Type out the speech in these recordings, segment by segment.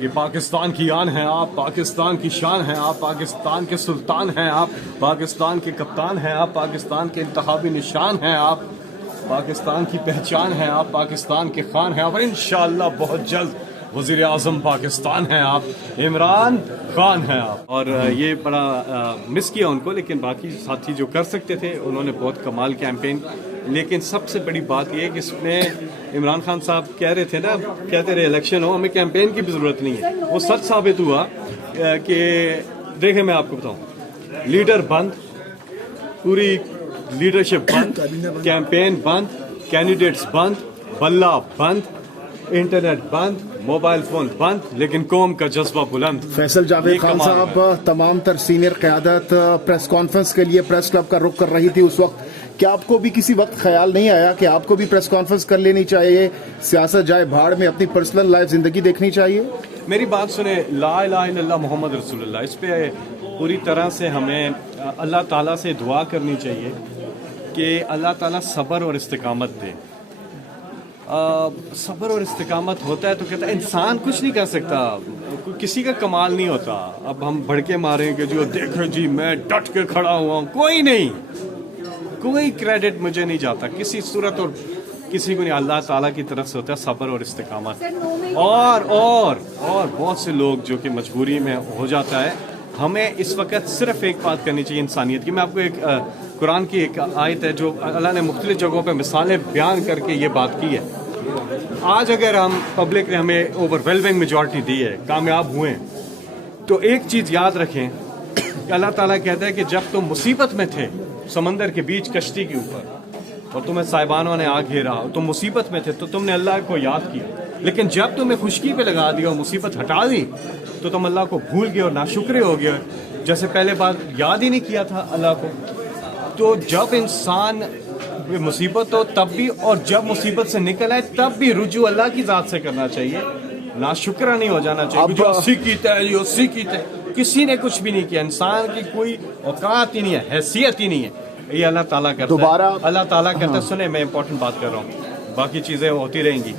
یہ پاکستان کی آن ہیں آپ، پاکستان کی شان ہیں آپ، پاکستان کے سلطان ہیں آپ، پاکستان کے کپتان ہیں آپ، پاکستان کے انتخابی نشان ہیں آپ، پاکستان کی پہچان ہیں آپ، پاکستان کے خان ہیں آپ، اور انشاءاللہ بہت جلد وزیر اعظم پاکستان ہیں آپ، عمران خان ہیں آپ۔ اور یہ بڑا مس کیا ان کو، لیکن باقی ساتھی جو کر سکتے تھے انہوں نے بہت کمال کیمپین۔ لیکن سب سے بڑی بات یہ ہے کہ اس میں عمران خان صاحب کہہ رہے تھے نا، کہتے رہے الیکشن ہو، ہمیں کیمپین کی بھی ضرورت نہیں ہے، وہ سچ ثابت ہوا کہ دیکھیں میں آپ کو بتاؤں، لیڈر بند، پوری لیڈرشپ بند، کیمپین بند، کینڈیڈیٹس بند، بلہ بند، انٹرنیٹ بند، موبائل فون بند، لیکن قوم کا جذبہ بلند۔ فیصل جاوید خان صاحب، تمام تر سینئر قیادت پریس کانفرنس کے لیے پریس کلب کا رخ کر رہی تھی اس وقت، کیا آپ کو بھی کسی وقت خیال نہیں آیا کہ آپ کو بھی پریس کانفرنس کر لینی چاہیے، سیاست جائے بھاڑ میں، اپنی پرسنل لائف زندگی دیکھنی چاہیے؟ میری بات سنیں، لا الہ الا اللہ محمد رسول اللہ، اس پہ پوری طرح سے ہمیں اللہ تعالیٰ سے دعا کرنی چاہیے کہ اللہ تعالیٰ صبر اور استقامت دے۔ صبر اور استقامت ہوتا ہے تو کہتا ہے انسان کچھ نہیں کر سکتا، کسی کا کمال نہیں ہوتا۔ اب ہم بھڑکے ماریں کہ جو دیکھو جی میں ڈٹ کے کھڑا ہوا ہوں، کوئی نہیں، کوئی کریڈٹ مجھے نہیں جاتا کسی صورت، اور کسی کو نہیں، اللہ تعالیٰ کی طرف سے ہوتا ہے صبر اور استقامت۔ اور بہت سے لوگ جو کہ مجبوری میں ہو جاتا ہے، ہمیں اس وقت صرف ایک بات کرنی چاہیے انسانیت کی۔ میں آپ کو ایک قرآن کی ایک آیت ہے جو اللہ نے مختلف جگہوں پہ مثالیں بیان کر کے یہ بات کی ہے۔ آج اگر ہم پبلک نے ہمیں اوور ویلمنگ میجورٹی دی ہے، کامیاب ہوئے ہیں، تو ایک چیز یاد رکھیں کہ اللہ تعالیٰ کہتا ہے کہ جب تم مصیبت میں تھے، سمندر کے بیچ کشتی کے اوپر، اور تمہیں صاحبانوں نے آ گھیرا، تم مصیبت میں تھے تو تم نے اللہ کو یاد کیا، لیکن جب تمہیں خشکی پہ لگا دیا اور مصیبت ہٹا دی تو تم اللہ کو بھول گئے اور ناشکرے ہو گئے، جیسے پہلے بات یاد ہی نہیں کیا تھا اللہ کو۔ تو جب انسان مصیبت ہو تب بھی، اور جب مصیبت سے نکل آئے تب بھی رجوع اللہ کی ذات سے کرنا چاہیے، ناشکرہ نہیں ہو جانا چاہیے۔ جو اسی کیتا ہے، جو اسی کیتا ہے، کسی نے کچھ بھی نہیں کیا، انسان کی کوئی اوقات ہی نہیں ہے، حیثیت ہی نہیں ہے، یہ اللہ تعالیٰ کرتا ہے۔ اللہ تعالیٰ کہتا ہے، سنیں میں امپورٹنٹ بات کر رہا ہوں، باقی چیزیں ہوتی رہیں گی،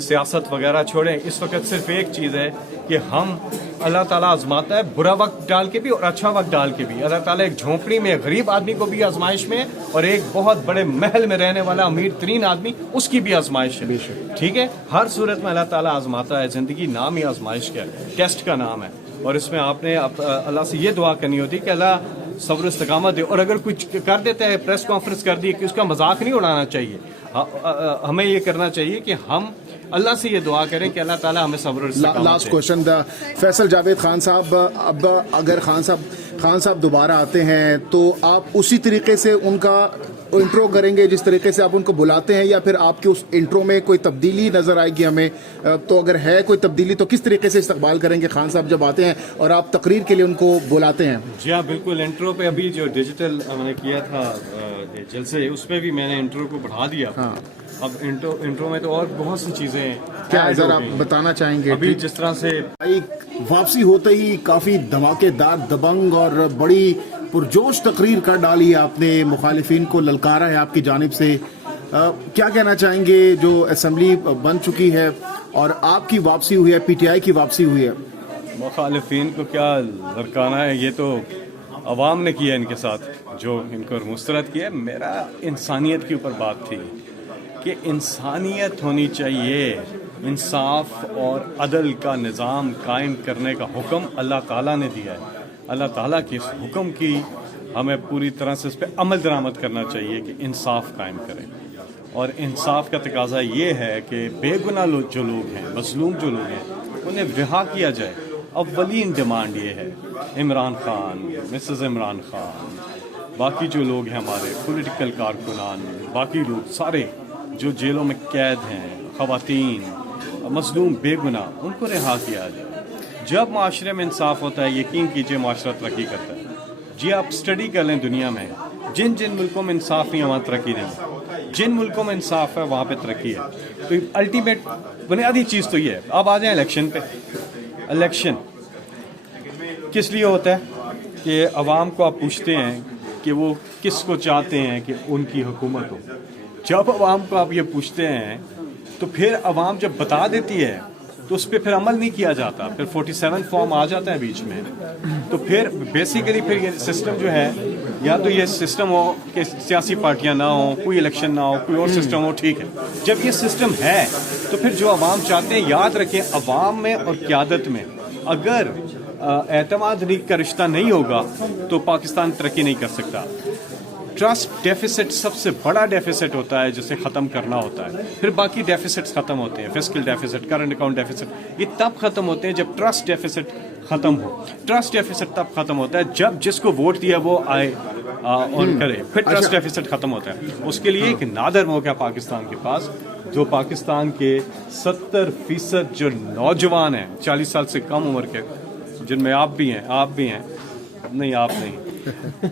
سیاست وغیرہ چھوڑیں، اس وقت صرف ایک چیز ہے کہ ہم، اللہ تعالیٰ آزماتا ہے برا وقت ڈال کے بھی اور اچھا وقت ڈال کے بھی۔ اللہ تعالیٰ ایک جھونپڑی میں غریب آدمی کو بھی آزمائش میں، اور ایک بہت بڑے محل میں رہنے والا امیر ترین آدمی، اس کی بھی آزمائش ہے، ٹھیک ہے؟ ہر صورت میں اللہ تعالیٰ آزماتا ہے، زندگی نام ہی آزمائش کا ہے، ٹیسٹ کا نام ہے، اور اس میں آپ نے اللہ سے یہ دعا کرنی ہوتی کہ اللہ صبر و استقامت دے۔ اور اگر کچھ کر دیتا ہے، پریس کانفرنس کر دی، کہ اس کا مذاق نہیں اڑانا چاہیے، ہمیں یہ کرنا چاہیے کہ ہم اللہ سے یہ دعا کریں کہ اللہ تعالیٰ ہمیں صبر اور استقامت دے۔ لاسٹ کوشچن، فیصل جاوید خان صاحب، اب اگر خان صاحب دوبارہ آتے ہیں تو آپ اسی طریقے سے ان کا انٹرو کریں گے جس طریقے سے آپ ان کو بلاتے ہیں، یا پھر آپ کے اس انٹرو میں کوئی تبدیلی نظر آئے گی ہمیں؟ تو اگر ہے کوئی تبدیلی تو کس طریقے سے استقبال کریں گے خان صاحب جب آتے ہیں اور آپ تقریر کے لیے ان کو بلاتے ہیں؟ جی ہاں بالکل، انٹرو پہ ابھی جو ڈیجیٹل ہم نے کیا تھا جلسے، اس پہ بھی میں نے انٹرو کو بڑھا دیا۔ اب انٹرو میں تو اور بہت سی چیزیں کیا ذرا آپ بتانا چاہیں گے؟ ابھی جس طرح سے واپسی ہوتے ہی کافی دھماکے دار، دبنگ اور بڑی پرجوش تقریر کر ڈالی ہے آپ نے، مخالفین کو للکارا ہے آپ کی جانب سے، کیا کہنا چاہیں گے؟ جو اسمبلی بن چکی ہے اور آپ کی واپسی ہوئی ہے، پی ٹی آئی کی واپسی ہوئی ہے، مخالفین کو کیا للکارنا ہے؟ یہ تو عوام نے کیا ان کے ساتھ، جو ان کو مسترد کیا۔ میرا انسانیت کے اوپر بات تھی کہ انسانیت ہونی چاہیے، انصاف اور عدل کا نظام قائم کرنے کا حکم اللہ تعالیٰ نے دیا ہے۔ اللہ تعالیٰ کے اس حکم کی ہمیں پوری طرح سے اس پہ عمل درآمد کرنا چاہیے کہ انصاف قائم کریں، اور انصاف کا تقاضا یہ ہے کہ بے گناہ جو لوگ ہیں، مظلوم جو لوگ ہیں، انہیں رہا کیا جائے۔ اولین ڈیمانڈ یہ ہے، عمران خان، مسز عمران خان، باقی جو لوگ ہیں ہمارے پولیٹیکل کارکنان، باقی لوگ سارے جو جیلوں میں قید ہیں، خواتین، مظلوم، بے گناہ، ان کو رہا کیا جائے۔ جب معاشرے میں انصاف ہوتا ہے، یقین کیجئے معاشرہ ترقی کرتا ہے۔ جی آپ اسٹڈی کر لیں دنیا میں، جن ملکوں میں انصاف نہیں وہاں ترقی نہیں، جن ملکوں میں انصاف ہے وہاں پہ ترقی ہے۔ تو الٹیمیٹ بنیادی چیز تو یہ ہے۔ اب آ جائیں الیکشن پہ۔ الیکشن کس لیے ہوتا ہے کہ عوام کو آپ پوچھتے ہیں کہ وہ کس کو چاہتے ہیں کہ ان کی حکومت ہو۔ جب عوام کو آپ یہ پوچھتے ہیں تو پھر عوام جب بتا دیتی ہے تو اس پہ پھر عمل نہیں کیا جاتا, پھر 47 فارم آ جاتا ہے بیچ میں. تو پھر بیسیکلی پھر یہ سسٹم جو ہے, یا تو یہ سسٹم ہو کہ سیاسی پارٹیاں نہ ہوں, کوئی الیکشن نہ ہو, کوئی اور سسٹم ہو, ٹھیک ہے. جب یہ سسٹم ہے تو پھر جو عوام چاہتے ہیں, یاد رکھیں عوام میں اور قیادت میں اگر اعتماد کا رشتہ نہیں ہوگا تو پاکستان ترقی نہیں کر سکتا. ٹرسٹ ڈیفیسٹ سب سے بڑا ڈیفیسٹ ہوتا ہے جسے ختم کرنا ہوتا ہے, پھر باقی ڈیفیسٹس ختم ہوتے ہیں, fiscal deficits, current account deficit, یہ تب ختم ہوتے ہیں جب ٹرسٹ ڈیفیسٹ ختم ہو. ٹرسٹ ڈیفیسٹ تب ختم ہوتا ہے جب جس کو ووٹ دیا وہ آئے اور کرے, پھر ٹرسٹ ڈیفیسٹ ختم ہوتا ہے. اس کے لیے ایک نادر موقع پاکستان کے پاس, جو پاکستان کے 70% جو نوجوان ہیں 40 سال سے کم عمر کے, جن میں آپ بھی ہیں, نہیں آپ نہیں,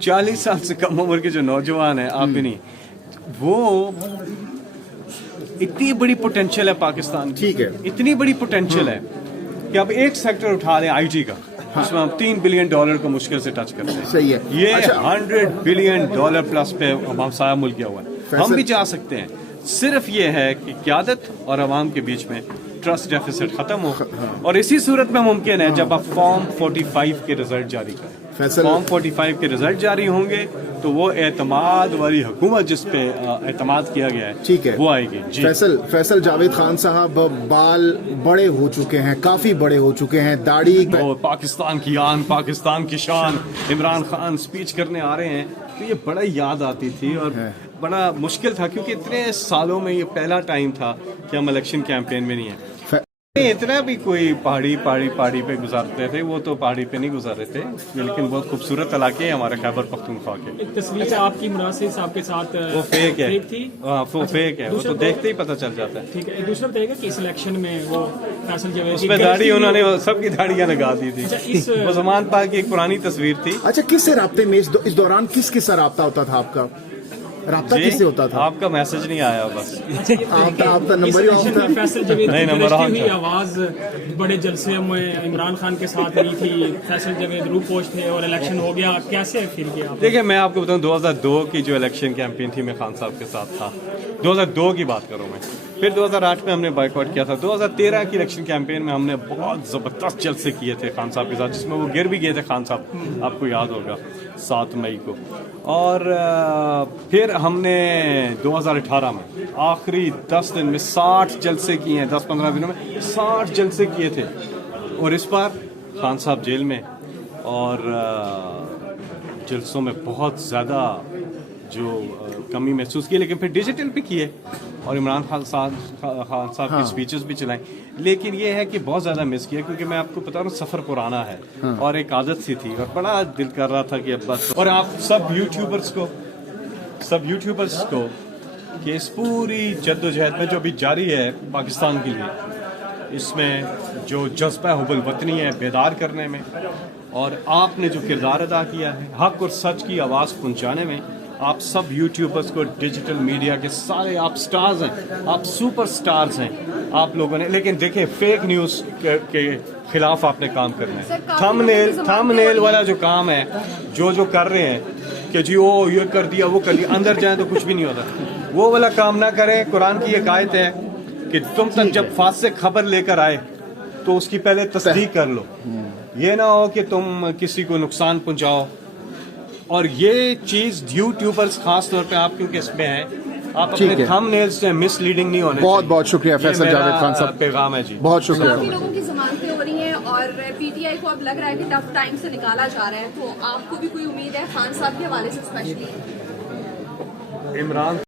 40 سال سے کم عمر کے جو نوجوان ہیں, آپ بھی نہیں, وہ اتنی بڑی پوٹینشیل ہے پاکستان کی, ٹھیک ہے, اتنی بڑی پوٹینشیل ہے کہ اب ایک سیکٹر اٹھا لیں آئی ٹی کا, اس میں ہم $3 بلین کو مشکل سے ٹچ کرتے ہیں. صحیح ہے. یہ $100 بلین پلس پہ ہم سایہ ملک کیا ہوا ہے, ہم بھی جا سکتے ہیں. صرف یہ ہے کہ قیادت اور عوام کے بیچ میں ٹرسٹ ڈیفیسٹ ختم ہو, اور اسی صورت میں ممکن ہے جب آپ فارم 45 کے رزلٹ جاری کریں. فارم 45 کے رزلٹ جاری ہوں گے تو وہ اعتماد والی حکومت جس پہ اعتماد کیا گیا ہے, ٹھیک ہے, وہ آئے گی. جی فیصل جاوید خان صاحب بال بڑے ہو چکے ہیں, کافی بڑے ہو چکے ہیں, داڑھی, پاکستان کی آن, پاکستان کی شان, عمران خان سپیچ کرنے آ رہے ہیں تو یہ بڑا یاد آتی تھی اور بڑا مشکل تھا, کیونکہ اتنے سالوں میں یہ پہلا ٹائم تھا کہ ہم الیکشن کیمپین میں نہیں ہیں. اتنا بھی کوئی پہاڑی پہ گزارتے تھے, وہ تو پہاڑی پہ نہیں گزارے تھے, لیکن بہت خوبصورت علاقے ہیں ہمارے خیبر پختونخوا کے. ایک تصویر آپ کی مناسب صاحب کے ساتھ وہ فیک ہے, تھی, وہ فیک ہے, وہ تو دیکھتے ہی پتہ چل جاتا ہے. ٹھیک ہے. ایک دوسرا بتائیے گا کہ اس الیکشن میں وہ فیصل جاوید اس میں داڑھی انہوں نے سب کی داڑیاں لگا دی تھی. وہ زمان پاک کی ایک پرانی تصویر تھی. اچھا, کس سے رابطے میں اس دوران کس کے ساتھ رابطہ ہوتا تھا آپ کا؟ رابطہ کس سے ہوتا تھا؟ آپ کا میسج نہیں آیا بس. آپ کا نمبر ہی آف تھا. فیصل جاوید نہیں, کی نمبر آن ہوئی تھا. آواز بڑے جلسے میں عمران خان کے ساتھ نہیں تھی, فیصل جاوید روح پوش تھے اور الیکشن ہو گیا, کیسے پھر گیا؟ دیکھیں میں آپ کو بتاؤں 2002 کی جو الیکشن کیمپین تھی میں خان صاحب کے ساتھ تھا, 2002 کی بات کروں میں. پھر 2008 میں ہم نے بائیکاٹ کیا تھا. 2013 کی الیکشن کیمپین میں ہم نے بہت زبردست جلسے کیے تھے خان صاحب کے ساتھ, جس میں وہ گر بھی گئے تھے خان صاحب, آپ کو یاد ہوگا 7 مئی کو. اور پھر ہم نے 2018 میں آخری 10 دن میں 60 جلسے کیے ہیں, 10-15 دنوں میں 60 جلسے کیے تھے. اور اس بار خان صاحب جیل میں, اور جلسوں میں بہت زیادہ جو کمی محسوس کی, لیکن پھر ڈیجیٹل بھی کیے اور عمران خان صاحب کی سپیچز بھی چلائیں. لیکن یہ ہے کہ بہت زیادہ مس کیا, کیونکہ میں آپ کو بتا رہا ہوں سفر پرانا ہے اور ایک عادت سی تھی, اور بڑا دل کر رہا تھا کہ اب بس. اور آپ سب یوٹیوبرز کو کہ اس پوری جد و جہد میں جو بھی جاری ہے پاکستان کے لیے, اس میں جو جذبہ حب الوطنی ہے بیدار کرنے میں, اور آپ نے جو کردار ادا کیا ہے حق اور سچ کی آواز پہنچانے میں, آپ سب یوٹیوبرز کو, ڈیجیٹل میڈیا کے سارے آپ سٹارز ہیں, آپ سپر سٹارز ہیں آپ لوگوں نے. لیکن دیکھیں فیک نیوز کے خلاف آپ نے کام کرنا ہے. تھم نیل والا جو کام ہے, جو کر رہے ہیں کہ جی وہ یہ کر دیا وہ کر دیا, اندر جائیں تو کچھ بھی نہیں ہوتا, وہ والا کام نہ کریں. قرآن کی ایک آیت ہے کہ تم تک جب فاسق خبر لے کر آئے تو اس کی پہلے تصدیق کر لو, یہ نہ ہو کہ تم کسی کو نقصان پہنچاؤ. اور یہ چیز یوٹیوبرز خاص طور پہ آپ کیونکہ اس میں ہیں, آپ اپنے تھم نیلز سے مس لیڈنگ نہیں ہونے. بہت شکریہ فیصل جاوید خان صاحب, پیغام ہے جی. بہت شکریہ. کافی لوگوں کی ضمانتیں ہو رہی ہیں اور پی ٹی آئی کو اب لگ رہا ہے کہ ٹف ٹائم سے نکالا جا رہا ہے, تو آپ کو بھی کوئی امید ہے خان صاحب کے حوالے سے اسپیشلی؟ عمران